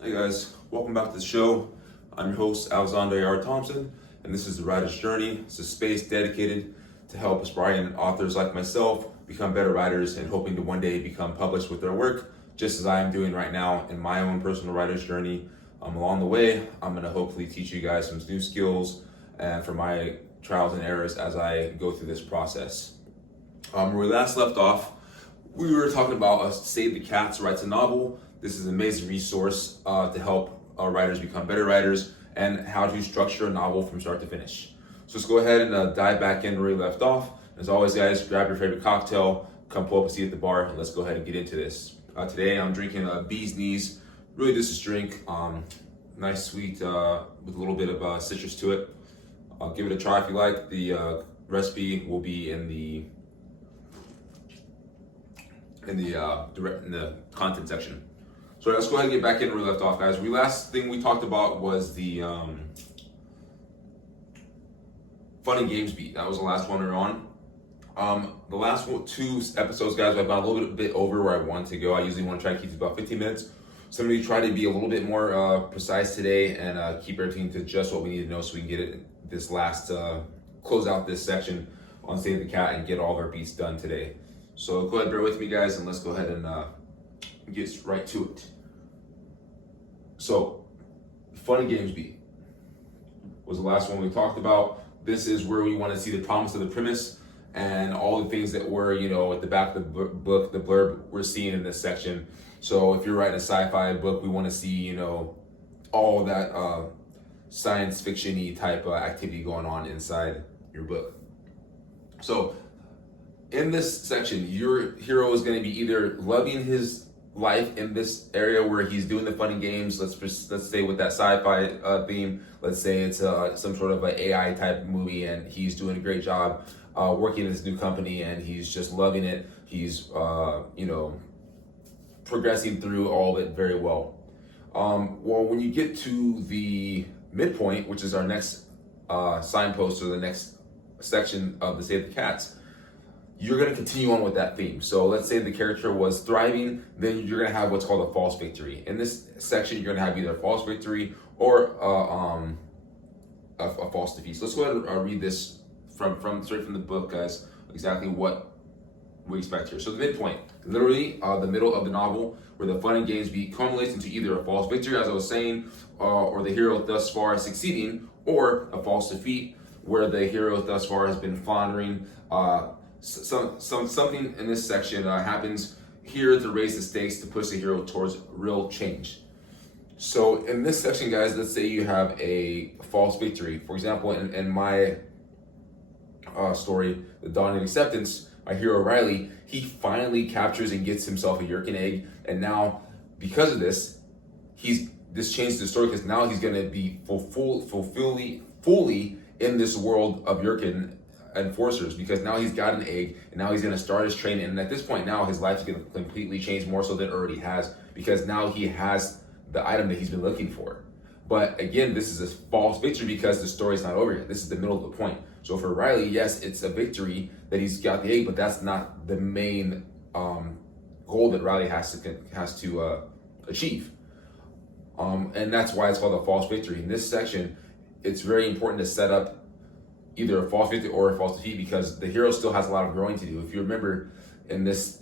Hey guys, welcome back to the show. I'm your host, Alexander R. Thompson, and this is The Writer's Journey. It's a space dedicated to help aspiring authors like myself become better writers and hoping to one day become published with their work, just as I am doing right now in my own personal writer's journey. Along the way, I'm going to hopefully teach you guys some new skills and from my trials and errors as I go through this process. Where we last left off, we were talking about Save the Cats Writes a Novel. This is an amazing resource to help writers become better writers and how to structure a novel from start to finish. So let's go ahead and dive back in where we left off. As always, guys, grab your favorite cocktail, come pull up a seat at the bar, and let's go ahead and get into this. Today, I'm drinking Bee's Knees. Really, this is drink, nice, sweet, with a little bit of citrus to it. Give it a try if you like. The recipe will be in the content section. So let's go ahead and get back in where we left off, guys. The last thing we talked about was the fun and games beat. That was the last one we were on. The last two episodes, guys, I've gone a little bit over where I want to go. I usually want to try to keep it about 15 minutes. So I'm going to try to be a little bit more precise today and keep everything to just what we need to know so we can get it this last, close out this section on Save the Cat and get all of our beats done today. So go ahead, bear with me, guys, and let's go ahead and get right to it. So, fun and games beat was the last one we talked about. This is where we want to see the promise of the premise and all the things that were, at the back of the book, the blurb we're seeing in this section. So if you're writing a sci-fi book, we want to see, all that science fiction-y type activity going on inside your book. So in this section, your hero is going to be either loving his life in this area where he's doing the fun and games. Let's say with that sci-fi theme, let's say it's some sort of an AI type movie, and he's doing a great job working in this new company, and he's just loving it. He's progressing through all of it very well. Well, when you get to the midpoint, which is our next signpost or the next section of the Save the Cats, you're going to continue on with that theme. So let's say the character was thriving, then you're going to have what's called a false victory. In this section, you're going to have either a false victory or a false defeat. So let's go ahead and read this straight from the book, guys, exactly what we expect here. So the midpoint, literally the middle of the novel, where the fun and games beat culminates into either a false victory, as I was saying, or the hero thus far succeeding, or a false defeat, where the hero thus far has been floundering. Something in this section happens here to raise the stakes to push the hero towards real change. So in this section, guys, let's say you have a false victory. For example, in my story, The Dawn of Acceptance, my hero Riley, he finally captures and gets himself a Yurkin egg, and now because of this, this changed the story because now he's going to be fully in this world of Yurkin enforcers, because now he's got an egg and now he's going to start his training, and at this point now his life is going to completely change, more so than it already has, because now he has the item that he's been looking for. But again, this is a false victory because the story's not over yet. This is the middle of the point. So for Riley, yes, it's a victory that he's got the egg, but that's not the main goal that Riley has to achieve, and that's why it's called a false victory. In this section, it's very important to set up either a false victory or a false defeat, because the hero still has a lot of growing to do. If you remember, in this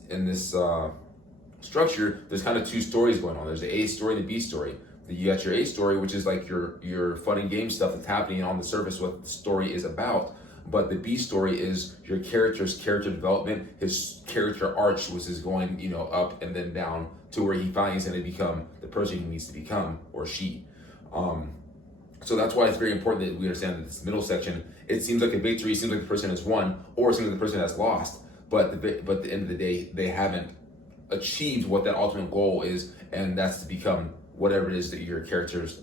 structure, there's kind of two stories going on. There's the A story and the B story. You got your A story, which is like your fun and game stuff that's happening on the surface, what the story is about. But the B story is your character's character development, his character arch, which is going up and then down to where he finally is going to become the person he needs to become, or she. So that's why it's very important that we understand that this middle section, it seems like a victory, it seems like the person has won, or it seems like the person has lost. But at the end of the day, they haven't achieved what that ultimate goal is, and that's to become whatever it is that your character's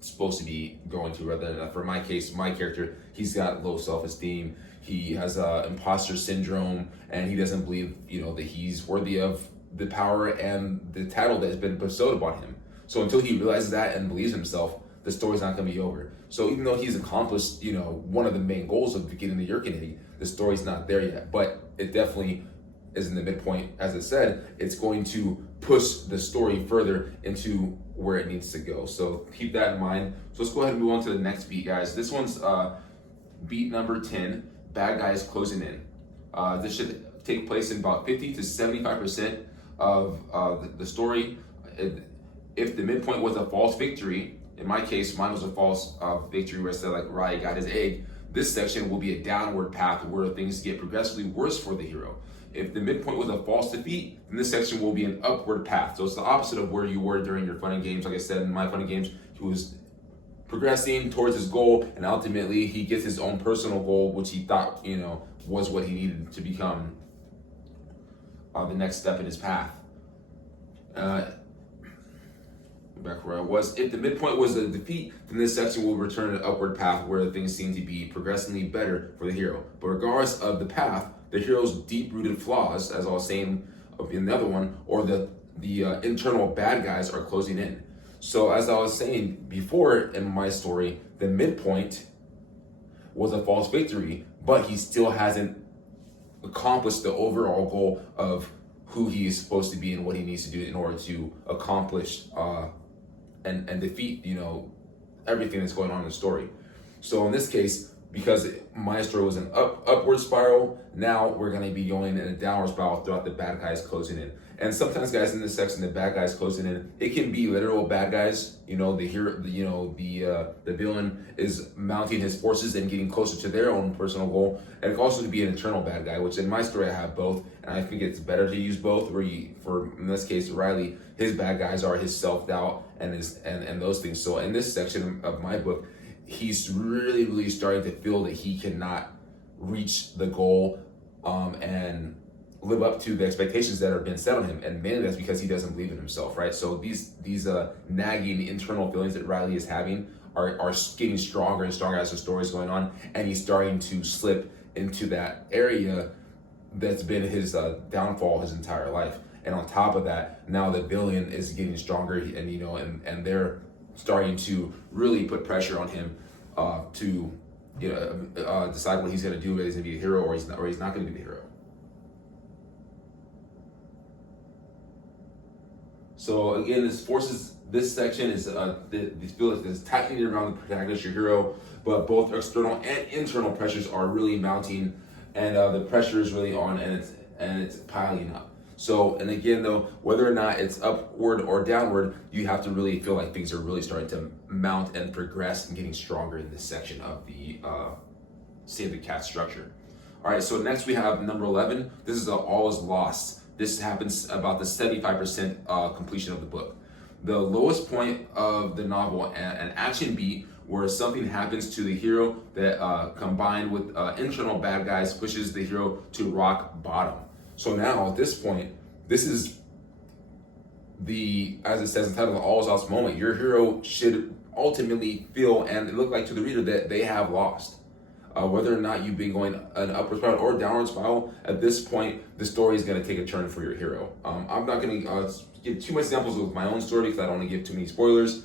supposed to be going to. Rather than, for my case, my character, he's got low self-esteem, he has imposter syndrome, and he doesn't believe that he's worthy of the power and the title that has been bestowed upon him. So until he realizes that and believes himself, the story's not going to be over. So even though he's accomplished, one of the main goals of getting the Yurkin egg, the story's not there yet. But it definitely is in the midpoint. As I said, it's going to push the story further into where it needs to go. So keep that in mind. So let's go ahead and move on to the next beat, guys. This one's beat number 10, bad guys closing in. This should take place in about 50 to 75% of the story. If the midpoint was a false victory, in my case, mine was a false victory where I said like Riley got his egg, this section will be a downward path where things get progressively worse for the hero. If the midpoint was a false defeat, then this section will be an upward path. So it's the opposite of where you were during your fun and games. Like I said, in my fun and games, he was progressing towards his goal, and ultimately he gets his own personal goal, which he thought, was what he needed to become the next step in his path. Back where I was. If the midpoint was a defeat, then this section will return an upward path where things seem to be progressively better for the hero. But regardless of the path, the hero's deep-rooted flaws, as I was saying in the other one, or the internal bad guys are closing in. So as I was saying before in my story, the midpoint was a false victory, but he still hasn't accomplished the overall goal of who he is supposed to be and what he needs to do in order to accomplish and defeat, everything that's going on in the story. So in this case, because my story was an upward spiral, now we're going to be going in a downward spiral throughout the bad guys closing in. And sometimes, guys, in this section, the bad guys closing in, it can be literal bad guys. The hero, the villain is mounting his forces and getting closer to their own personal goal. And it can also be an internal bad guy, which in my story I have both, and I think it's better to use both. For in this case, Riley, his bad guys are his self-doubt and those things. So in this section of my book, he's really, really starting to feel that he cannot reach the goal and live up to the expectations that are being set on him, and mainly that's because he doesn't believe in himself, right? So these nagging internal feelings that Riley is having are getting stronger and stronger as the story's going on, and he's starting to slip into that area that's been his downfall his entire life. And on top of that, now the villain is getting stronger, and they're starting to really put pressure on him to decide what he's going to do, whether he's going to be a hero or he's not going to be the hero. So again, this section is this field is tightening around the protagonist, your hero, but both external and internal pressures are really mounting, and the pressure is really on, and it's piling up. So, and again though, whether or not it's upward or downward, you have to really feel like things are really starting to mount and progress and getting stronger in this section of the Save the Cat structure. All right, so next we have number 11. This is All is Lost. This happens about the 75% completion of the book. The lowest point of the novel, an action beat where something happens to the hero that combined with internal bad guys pushes the hero to rock bottom. So now at this point, this is as it says in the title, the all is lost moment. Your hero should ultimately feel and look like to the reader that they have lost. Whether or not you've been going an upward spiral or downward spiral, at this point, the story is going to take a turn for your hero. I'm not going to give too much examples of my own story because I don't want to give too many spoilers.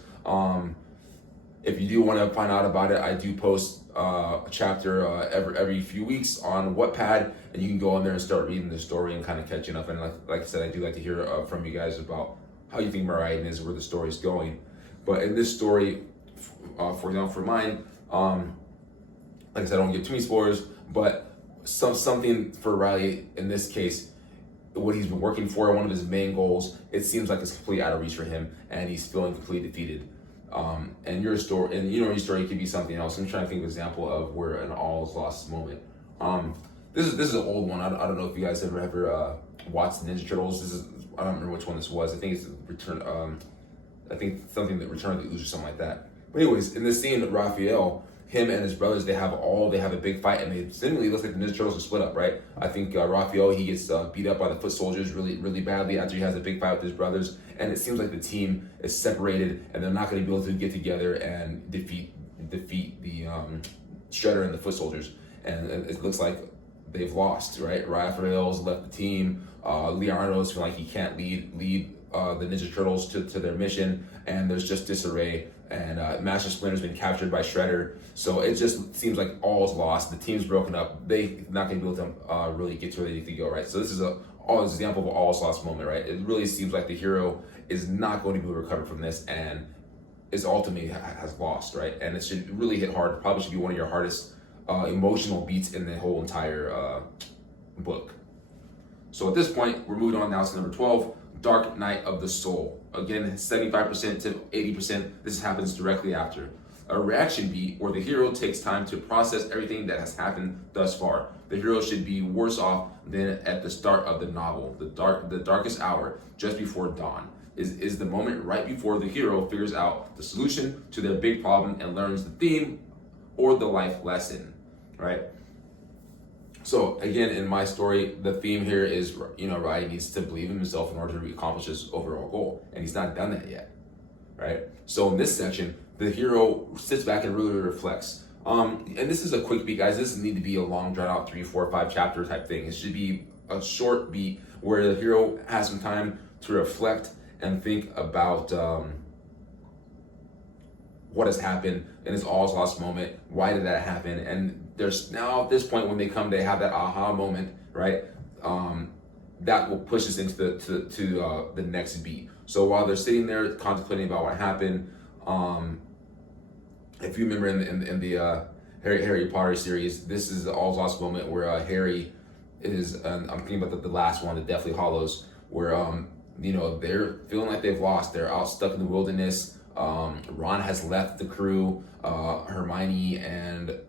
If you do want to find out about it, I do post a chapter every few weeks on Wattpad, and you can go on there and start reading the story and kind of catching up. And like I said, I do like to hear from you guys about how you think my writing is, where the story is going. But in this story, for example, for mine, like I said, I don't give too many spoilers, but something for Riley in this case, what he's been working for, one of his main goals, it seems like it's completely out of reach for him, and he's feeling completely defeated. And your story, your story could be something else. I'm trying to think of an example of where an all is lost moment. This is an old one. I don't know if you guys ever watched Ninja Turtles. I don't remember which one this was. I think it's Return. I think something that Return of the Ooze or something like that. But anyways, in this scene, Raphael, him and his brothers, they have a big fight, and it seemingly looks like the Ninja Turtles are split up, right? I think Raphael, he gets beat up by the foot soldiers really, really badly after he has a big fight with his brothers, and it seems like the team is separated, and they're not going to be able to get together and defeat the Shredder and the foot soldiers, and it looks like they've lost, right? Raphael's left the team. Leonardo's feeling like he can't lead the Ninja Turtles to their mission, and there's just disarray. And Master Splinter's been captured by Shredder, so it just seems like all's lost. The team's broken up. They're not going to be able to really get to where they need to go, right? So this is an example of an all's lost moment, right? It really seems like the hero is not going to be able to recover from this and is ultimately has lost, right? And it should really hit hard. Probably should be one of your hardest emotional beats in the whole entire book. So at this point, we're moving on now to number 12, Dark Night of the Soul. Again, 75% to 80%, this happens directly after. A reaction beat where the hero takes time to process everything that has happened thus far. The hero should be worse off than at the start of the novel. The darkest hour, just before dawn, is the moment right before the hero figures out the solution to their big problem and learns the theme or the life lesson, right? So again, in my story, the theme here is, Riley needs to believe in himself in order to accomplish his overall goal, and he's not done that yet, right? So in this section, the hero sits back and really reflects. And this is a quick beat, guys. This doesn't need to be a long, drawn out 3, 4, 5 chapter type thing. It should be a short beat where the hero has some time to reflect and think about what has happened in his all's lost moment. Why did that happen? And there's now at this point when they have that aha moment, right? That will push us into the next beat. So while they're sitting there contemplating about what happened, if you remember in the Harry Potter series, this is the all's lost moment where Harry is, I'm thinking about the last one, the Deathly Hallows, where they're feeling like they've lost. They're out stuck in the wilderness. Ron has left the crew. Hermione and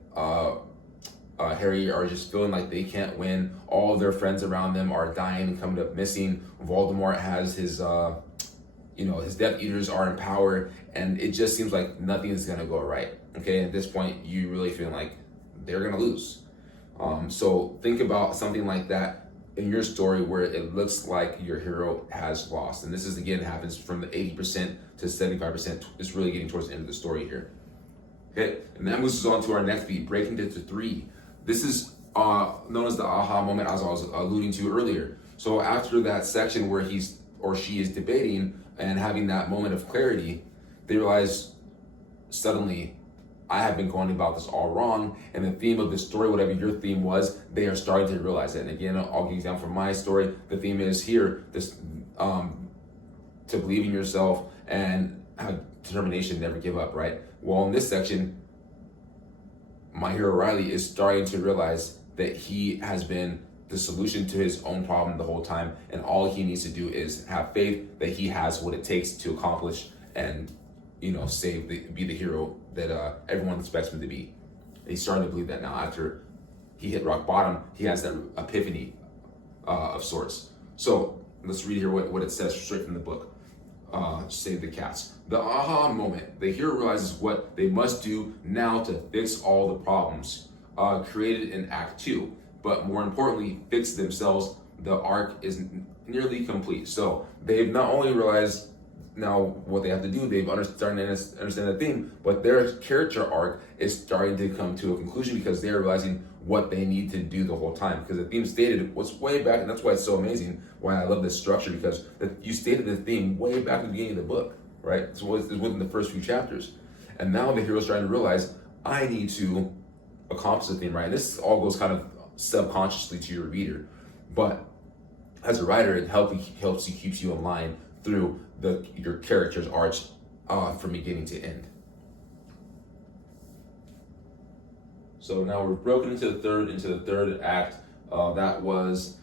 Harry are just feeling like they can't win. All of their friends around them are dying and coming up missing. Voldemort has his his Death Eaters are in power, and it just seems like nothing is gonna go right. Okay, at this point, you really feel like they're gonna lose. So think about something like that in your story where it looks like your hero has lost. And this is, again, happens from the 80% to 75%. It's really getting towards the end of the story here. Okay, and that moves us on to our next beat, breaking it to 3. This is known as the aha moment, as I was alluding to earlier. So after that section where he's or she is debating and having that moment of clarity, they realize suddenly, I have been going about this all wrong, and the theme of the story, whatever your theme was, they are starting to realize it. And again, I'll give you down from my story. The theme is here, this to believe in yourself and have determination, never give up, right? Well, in this section, my hero Riley is starting to realize that he has been the solution to his own problem the whole time, and all he needs to do is have faith that he has what it takes to accomplish and be the hero that everyone expects him to be. And he's starting to believe that now. After he hit rock bottom, he has that epiphany of sorts. So let's read here what it says straight from the book. Save the cats. The aha moment. The hero realizes what they must do now to fix all the problems created in Act 2. But more importantly, fix themselves. The arc is nearly complete. So they've not only realized now what they have to do, they've starting to understand the theme, but their character arc is starting to come to a conclusion because they're realizing what they need to do the whole time. Because the theme stated was way back, and that's why it's so amazing, why I love this structure, because you stated the theme way back at the beginning of the book, right? So it was within the first few chapters. And now the hero's trying to realize, I need to accomplish the theme, right? And this all goes kind of subconsciously to your reader. But as a writer, it helps you, keeps you in line through your character's arch from beginning to end. So now we're broken into the third act. That was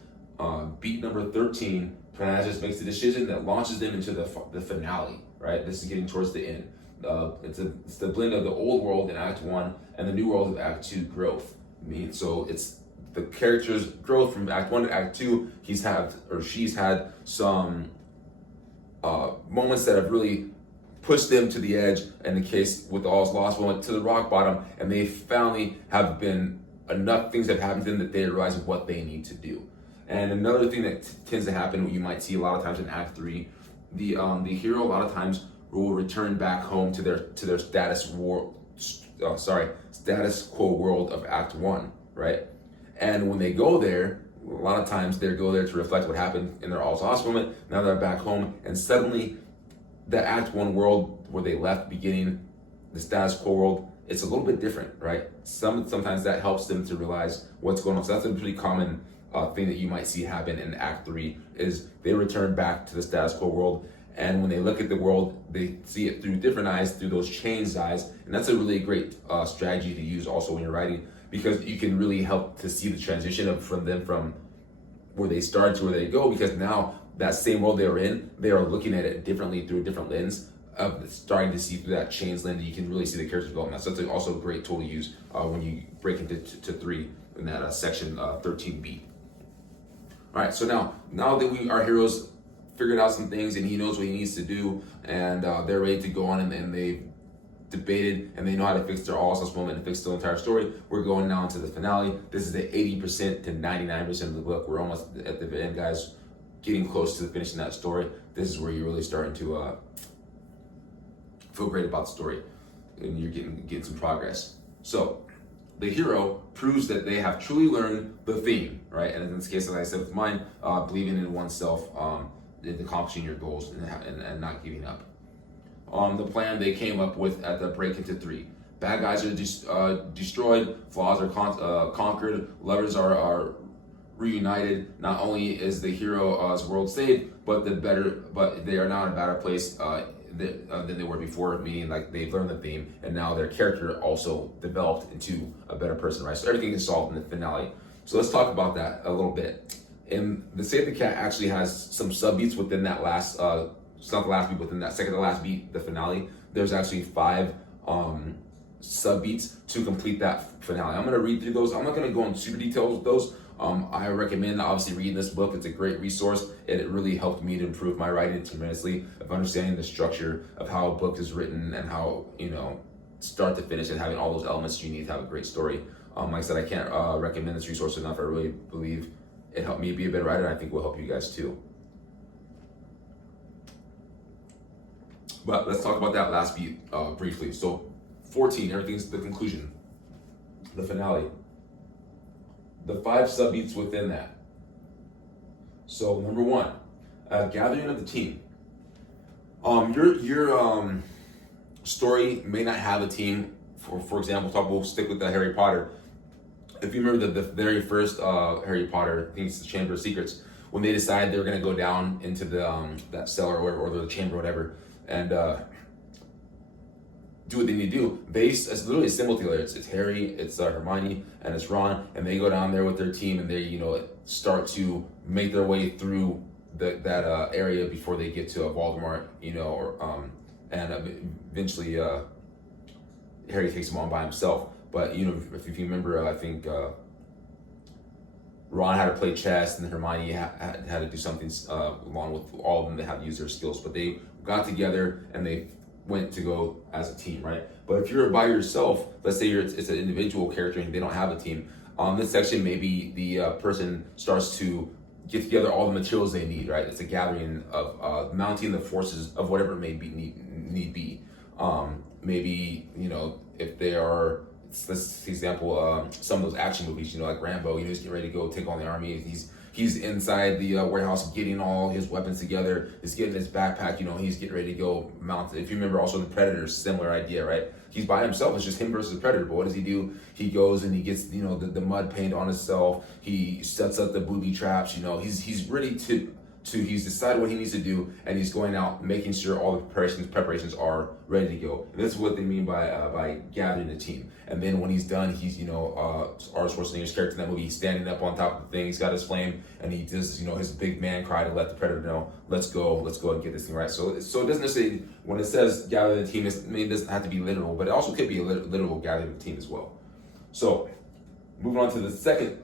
beat number 13. Panagis makes the decision that launches them into the finale. Right, this is getting towards the end. It's the blend of the old world in Act 1 and the new world of Act 2 growth. So it's the character's growth from Act 1 to Act 2. She's had some moments that have really pushed them to the edge, in the case with the All's Lost moment, to the rock bottom, and they finally have been enough things have happened to them that they realize what they need to do. And another thing that tends to happen, what you might see a lot of times in Act 3, the hero a lot of times will return back home to their status quo world of Act 1, right? And when they go there, a lot of times they go there to reflect what happened in their All's Lost moment. Now they're back home, and suddenly the Act 1 world where they left beginning, the status quo world, it's a little bit different, right? Sometimes that helps them to realize what's going on. So that's a pretty common thing that you might see happen in Act 3 is they return back to the status quo world, And when they look at the world, they see it through different eyes, through those changed eyes. And that's a really great strategy to use also when you're writing, because you can really help to see the transition from where they start to where they go, because now that same world they were in, they are looking at it differently through a different lens, of starting to see through that changed lens. You can really see the character development. So it's also a great tool to use when you break into to 3 in that section 13B. All right, so now that our heroes figured out some things and he knows what he needs to do, and they're ready to go on, and they've debated and they know how to fix their all-stars moment and fix the entire story, we're going now into the finale. This is the 80% to 99% of the book. We're almost at the end, guys, getting close to finishing that story. This is where you're really starting to feel great about the story, and you're getting some progress. So the hero proves that they have truly learned the theme, right? And in this case, like I said with mine, believing in oneself, in accomplishing your goals, and not giving up. The plan they came up with at the break into 3. Bad guys are destroyed, flaws are conquered, lovers are reunited. Not only is the hero's world saved, but they are now in a better place than they were before, meaning like they've learned the theme, and now their character also developed into a better person, right? So everything is solved in the finale. So let's talk about that a little bit. And the Save the Cat actually has some sub-beats within that last, it's not the last beat, within that second to last beat, the finale. There's actually 5 sub-beats to complete that finale. I'm gonna read through those. I'm not gonna go into super details with those. I recommend obviously reading this book. It's a great resource, and it really helped me to improve my writing tremendously, of understanding the structure of how a book is written and how, start to finish, and having all those elements you need to have a great story. Like I said, I can't recommend this resource enough. I really believe it helped me be a better writer, and I think it will help you guys too. But let's talk about that last beat briefly. So 14, everything's the conclusion, the finale. The 5 sub-beats within that. So number 1, gathering of the team. Your story may not have a team. For example, we'll stick with the Harry Potter. If you remember the very first Harry Potter, I think it's the Chamber of Secrets, when they decided they were going to go down into the that cellar or the chamber or whatever, and do what they need to do. It's literally a symbol together. It's Harry, it's Hermione, and it's Ron, and they go down there with their team, and they start to make their way through that area before they get to Voldemort, and eventually Harry takes him on by himself. But if you remember, I think Ron had to play chess, and Hermione had to do something along with all of them. They had to use their skills, but they got together and they went to go as a team, right? But if you're by yourself, let's say it's an individual character and they don't have a team, this section maybe the person starts to get together all the materials they need, right? It's a gathering of mounting the forces of whatever it may be need be. Maybe if they are, let's example, some of those action movies, like Rambo, he's getting ready to go take on the army. He's inside the warehouse getting all his weapons together. He's getting his backpack, he's getting ready to go mount. If you remember also the Predator, similar idea, right? He's by himself. It's just him versus the Predator. But what does he do? He goes and he gets, the mud paint on himself. He sets up the booby traps. He's ready to he's decided what he needs to do, and he's going out making sure all the preparations are ready to go. And this is what they mean by gathering the team. And then when he's done, he's Arnold Schwarzenegger's character in that movie, he's standing up on top of the thing, he's got his flame, and he does his big man cry to let the Predator know, let's go and get this thing right. So it doesn't necessarily, when it says gather the team, it doesn't have to be literal, but it also could be a literal gathering the team as well. So moving on to the second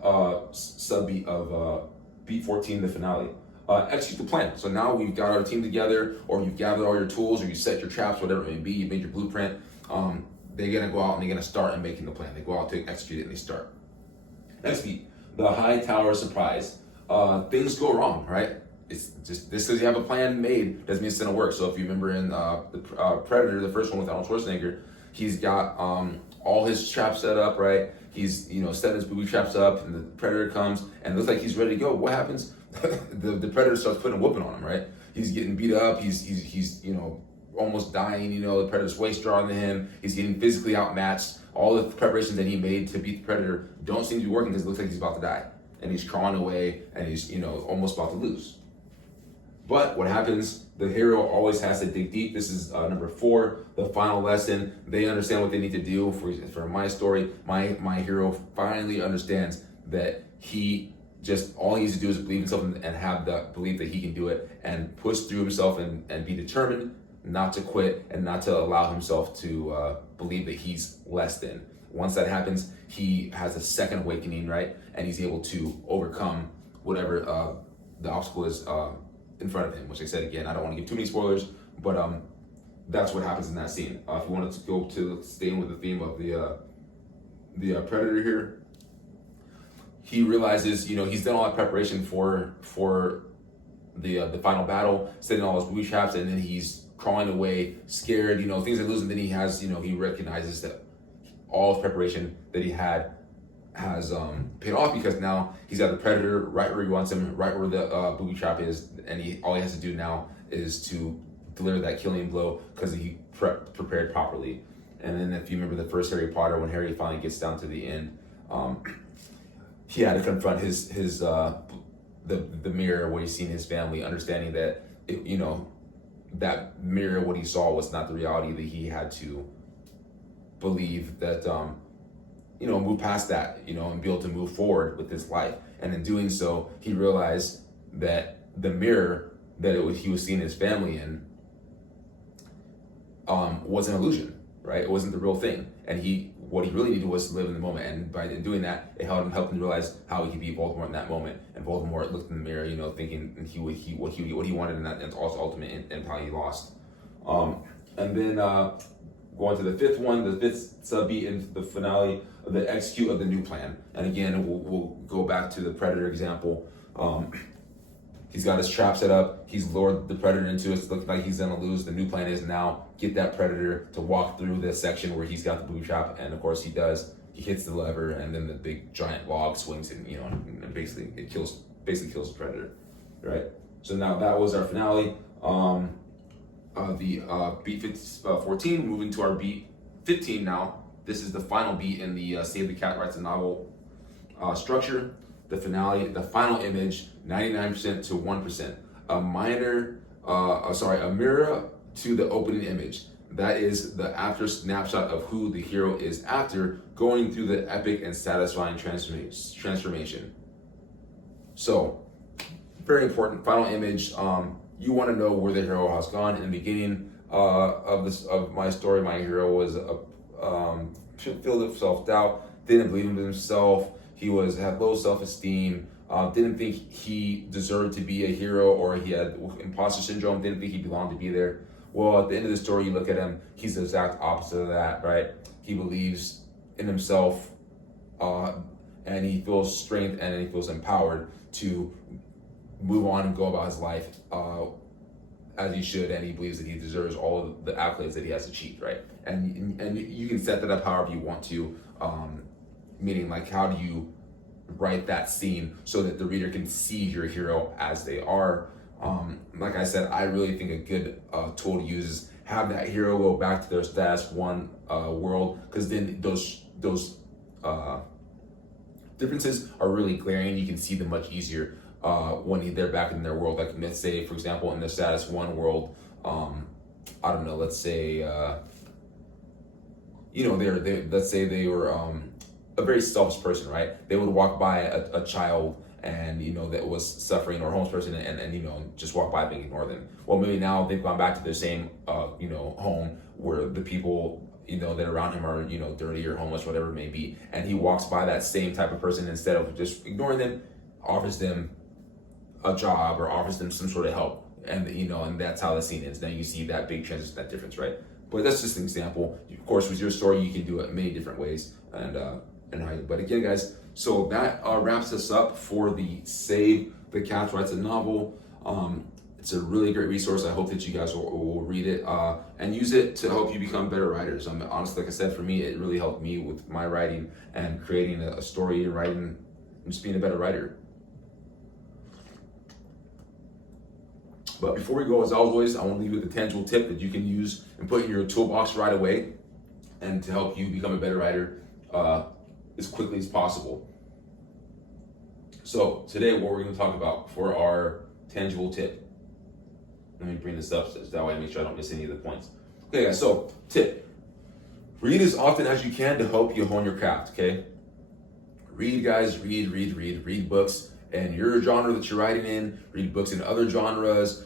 sub-beat of beat 14, the finale. Execute the plan. So now we've got our team together, or you've gathered all your tools, or you set your traps, whatever it may be, you made your blueprint. They're gonna go out and they're gonna start and making the plan. They go out to execute it and they start. Next beat, the high tower surprise. Things go wrong, right? It's just this because you have a plan made doesn't mean it's gonna work. So if you remember in the Predator, the first one with Arnold Schwarzenegger, he's got all his traps set up, right? He's setting his booby traps up, and the Predator comes and it looks like he's ready to go. What happens? the Predator starts putting a whooping on him, right? He's getting beat up. He's almost dying. The Predator's way stronger than him. He's getting physically outmatched. All the preparations that he made to beat the Predator don't seem to be working because it looks like he's about to die, and he's crawling away, and he's almost about to lose. But what happens, the hero always has to dig deep. This is number 4, the final lesson. They understand what they need to do. For my story, my hero finally understands that he just, all he needs to do is believe in something and have the belief that he can do it and push through himself and be determined not to quit and not to allow himself to believe that he's less than. Once that happens, he has a second awakening, right? And he's able to overcome whatever the obstacle is in front of him, which I said again, I don't want to give too many spoilers, but that's what happens in that scene. If you wanted to go to staying with the theme of the Predator here, he realizes, he's done all that preparation for the final battle, setting all his booby traps, and then he's crawling away, scared, things are losing. Then he has, he recognizes that all his preparation that he had has paid off, because now he's got the Predator right where he wants him, right where the booby trap is, and all he has to do now is to deliver that killing blow because he prepared properly. And then if you remember the first Harry Potter, when Harry finally gets down to the end, he had to confront his the mirror where he's seen his family, understanding that that mirror, what he saw was not the reality, that he had to believe that move past that, and be able to move forward with his life. And in doing so, he realized that the mirror that he was seeing his family in was an illusion, right? It wasn't the real thing. And what he really needed was to live in the moment. And by doing that, it helped him realize how he could be Voldemort in that moment. And Voldemort looked in the mirror, thinking what he wanted, and that's also ultimate, and how he lost. And then going to the 5th one, the 5th sub-beat into the finale, the execute of the new plan. And again, we'll go back to the Predator example. He's got his trap set up. He's lured the Predator into it. It's looking like he's gonna lose. The new plan is now get that Predator to walk through this section where he's got the booby trap, and of course he does. He hits the lever, and then the big giant log swings, and and basically kills the Predator, right? So now that was our finale. The beat 14, moving to our beat 15 now. This is the final beat in the Save the Cat Writes a Novel structure. The finale, the final image, 99% to 1%. A mirror to the opening image. That is the after snapshot of who the hero is after going through the epic and satisfying transformation. So, very important. Final image. You want to know where the hero has gone. In the beginning of my story, my hero was filled with self-doubt, didn't believe in himself. He had low self-esteem, didn't think he deserved to be a hero, or he had imposter syndrome, didn't think he belonged to be there. Well, at the end of the story, you look at him, he's the exact opposite of that, right? He believes in himself, and he feels strength, and he feels empowered to move on and go about his life as he should, and he believes that he deserves all of the accolades that he has achieved, right? And you can set that up however you want to, meaning like, how do you write that scene so that the reader can see your hero as they are? Like I said, I really think a good tool to use is have that hero go back to their status 1 world, because then those differences are really glaring. You can see them much easier when they're back in their world. Like, let's say, for example, in the status 1 world, I don't know, let's say, let's say they were a very selfish person, right? They would walk by a child and that was suffering, or a homeless person, and just walk by and ignore them. Well, maybe now they've gone back to their same home where the people that are around him are dirty or homeless, whatever it may be, and he walks by that same type of person, instead of just ignoring them, offers them a job or offers them some sort of help, and and that's how the scene ends. Then you see that big transition, that difference, right? But that's just an example. Of course, with your story, you can do it many different ways, but again, guys, so that wraps us up for the Save the Cat Writes a Novel. It's a really great resource. I hope that you guys will read it and use it to help you become better writers. Honestly, like I said, for me, it really helped me with my writing and creating a story and writing, and just being a better writer. But before we go, as always, I want to leave you with a tangible tip that you can use and put in your toolbox right away, and to help you become a better writer as quickly as possible. So today, what we're going to talk about for our tangible tip Let me bring this up so that way I make sure I don't miss any of the points. Okay, guys, so tip. Read as often as you can to help you hone your craft, okay? Read, guys, read books and your genre that you're writing in, read books in other genres,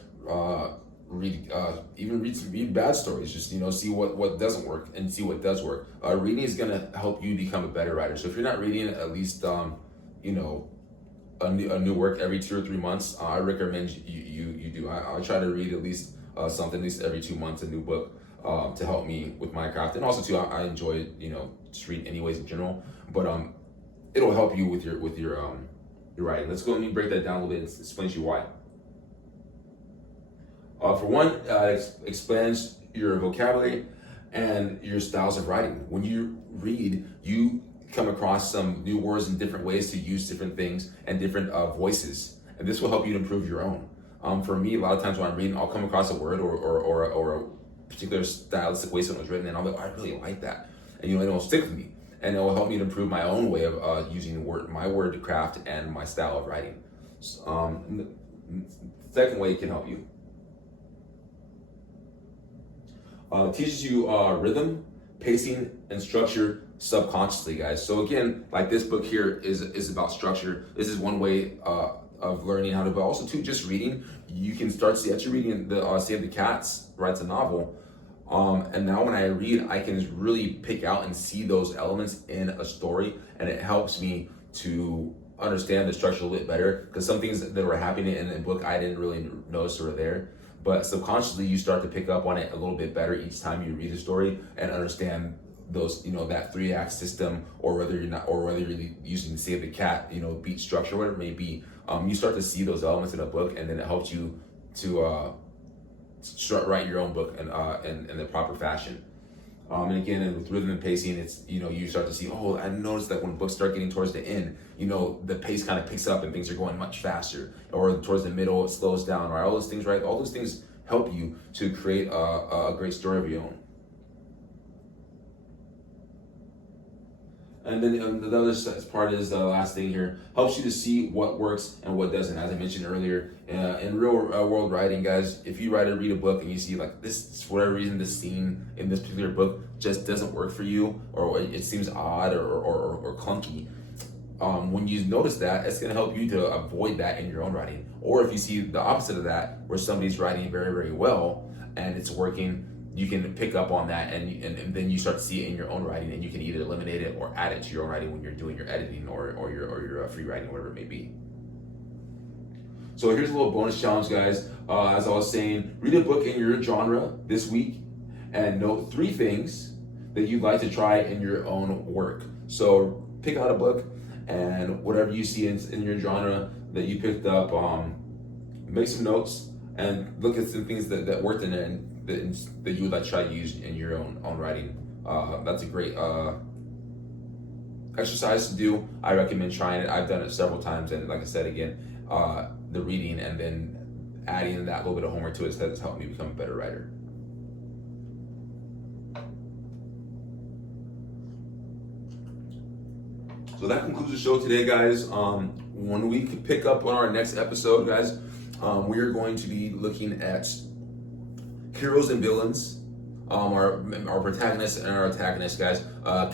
read bad stories, just, see what doesn't work and see what does work. Reading is gonna help you become a better writer. So if you're not reading at least, a new work every 2 or 3 months, I recommend you do. I try to read at least something at least every 2 months, a new book to help me with my craft. And also too, I enjoy just read anyways in general, but it'll help you with your writing. Let me break that down a little bit and explain to you why. For one, expands your vocabulary and your styles of writing. When you read, you come across some new words and different ways to use different things and different voices, and this will help you to improve your own. For me, a lot of times when I'm reading, I'll come across a word or a particular stylistic way something was written, and I'll be like, oh, I really like that, and it'll stick with me, and it will help me to improve my own way of using my word craft and my style of writing. Second way it can help you. It teaches you rhythm, pacing, and structure subconsciously, guys. So again, like this book here is about structure. This is one way of learning how to, but also too, just reading. You can start after reading the Save the Cats writes a novel, and now when I read, I can really pick out and see those elements in a story, and it helps me to understand the structure a little bit better, because some things that were happening in the book I didn't really notice were there. But subconsciously, you start to pick up on it a little bit better each time you read a story and understand those, that 3-act system, or whether you're using Save the Cat, beat structure, whatever it may be. You start to see those elements in a book, and then it helps you to start write your own book in the proper fashion. And again, with rhythm and pacing, it's, you start to see, oh, I noticed that when books start getting towards the end, the pace kind of picks up and things are going much faster, or towards the middle, it slows down, right? All those things, right? All those things help you to create a great story of your own. And then the other part is the last thing here, helps you to see what works and what doesn't. As I mentioned earlier, in real world writing, guys, if you read a book and you see like this, for whatever reason, this scene in this particular book just doesn't work for you, or it seems odd or clunky, when you notice that, it's going to help you to avoid that in your own writing. Or if you see the opposite of that, where somebody's writing very, very well and it's working, you can pick up on that, and then you start to see it in your own writing, and you can either eliminate it or add it to your own writing when you're doing your editing or your free writing, whatever it may be. So here's a little bonus challenge, guys. As I was saying, read a book in your genre this week and note 3 things that you'd like to try in your own work. So pick out a book, and whatever you see in your genre that you picked up, make some notes and look at some things that worked in it and that you would like to try to use in your own writing. That's a great exercise to do. I recommend trying it. I've done it several times, and like I said again, the reading and then adding that little bit of homework to it has helped me become a better writer. So that concludes the show today, guys. When we pick up on our next episode, guys, we are going to be looking at heroes and villains, our protagonists and our antagonists, guys.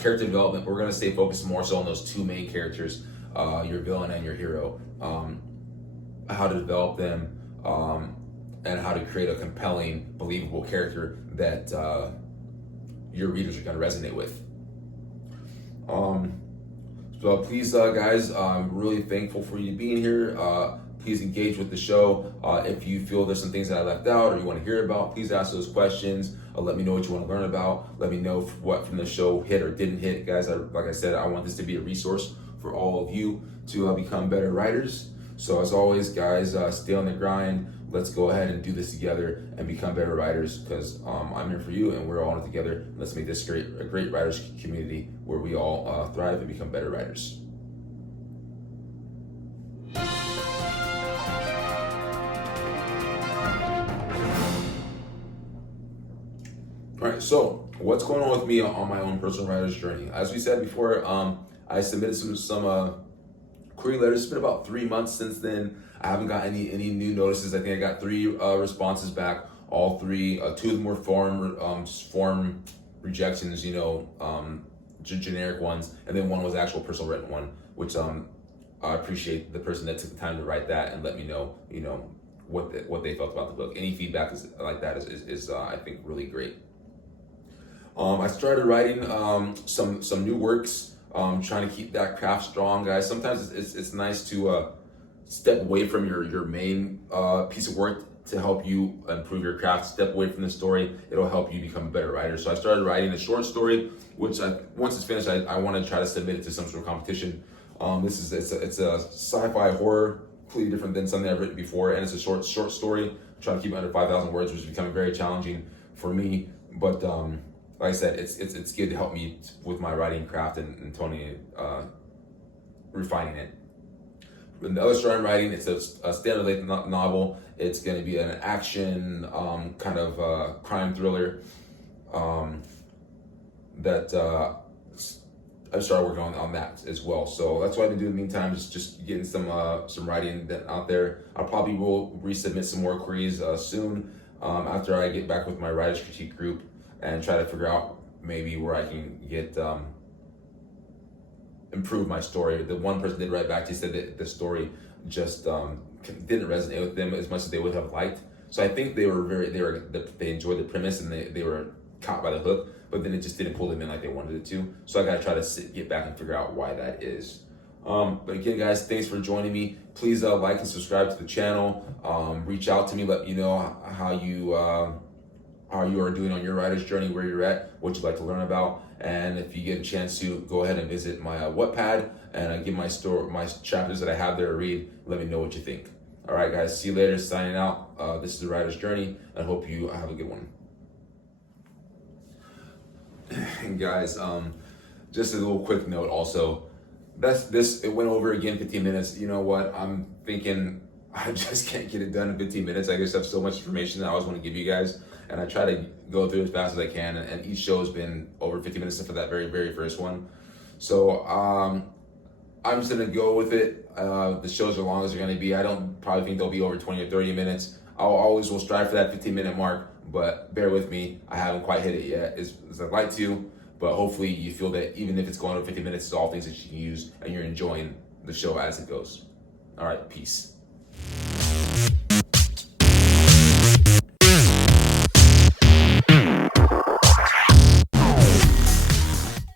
Character development. We're going to stay focused more so on those 2 main characters, your villain and your hero. How to develop them, and how to create a compelling, believable character that your readers are going to resonate with. So please, guys, I'm really thankful for you being here. Please engage with the show. If you feel there's some things that I left out or you want to hear about, please ask those questions. Let me know what you want to learn about. Let me know what from the show hit or didn't hit. Guys, like I said, I want this to be a resource for all of you to become better writers. So as always, guys, stay on the grind. Let's go ahead and do this together and become better writers, because I'm here for you and we're all in it together. Let's make this a great writers community where we all thrive and become better writers. All right, so what's going on with me on my own personal writer's journey? As we said before, I submitted some query letters. It's been about 3 months since then. I haven't got any new notices. I think I got 3 responses back. All 3, 2 of them were form rejections, generic ones, and then 1 was actual personal written one, which I appreciate the person that took the time to write that and let me know, what they felt about the book. Any feedback like that is I think really great. I started writing some new works, trying to keep that craft strong, guys. Sometimes it's nice to step away from your main piece of work to help you improve your craft. Step away from the story. It'll help you become a better writer. So I started writing a short story, which once it's finished, I want to try to submit it to some sort of competition. It's a sci-fi horror, completely different than something I've written before, and it's a short story. I'm trying to keep it under 5,000 words, which is becoming very challenging for me. But like I said, it's good to help me with my writing craft and toning, refining it. And the other story I'm writing, it's a standard length novel. It's going to be an action kind of crime thriller that I started working on that as well. So that's what I've been doing in the meantime, just getting some writing out there. I probably will resubmit some more queries soon after I get back with my writer's critique group and try to figure out maybe where I can get improve my story. The one person did write back. He said that the story just didn't resonate with them as much as they would have liked. So I think they enjoyed the premise and they were caught by the hook, but then it just didn't pull them in like they wanted it to. So I gotta try to get back and figure out why that is. But again, guys, thanks for joining me. Please like and subscribe to the channel. Reach out to me. Let me know how you are doing on your writer's journey, where you're at, what you'd like to learn about. And if you get a chance to go ahead and visit my Wattpad and give my chapters that I have there to read, let me know what you think. All right, guys, see you later. Signing out. This is the writer's journey. I hope you have a good one. And guys, just a little quick note also. It went over again 15 minutes. You know what? I'm thinking I just can't get it done in 15 minutes. I just have so much information that I always want to give you guys. And I try to go through as fast as I can. And each show has been over 50 minutes for that very, very first one. So I'm just going to go with it. The shows are long as they're going to be. I don't probably think they'll be over 20 or 30 minutes. Always will strive for that 15-minute mark. But bear with me, I haven't quite hit it yet as I'd like to, but hopefully you feel that even if it's going over 50 minutes, it's all things that you can use and you're enjoying the show as it goes. All right, peace.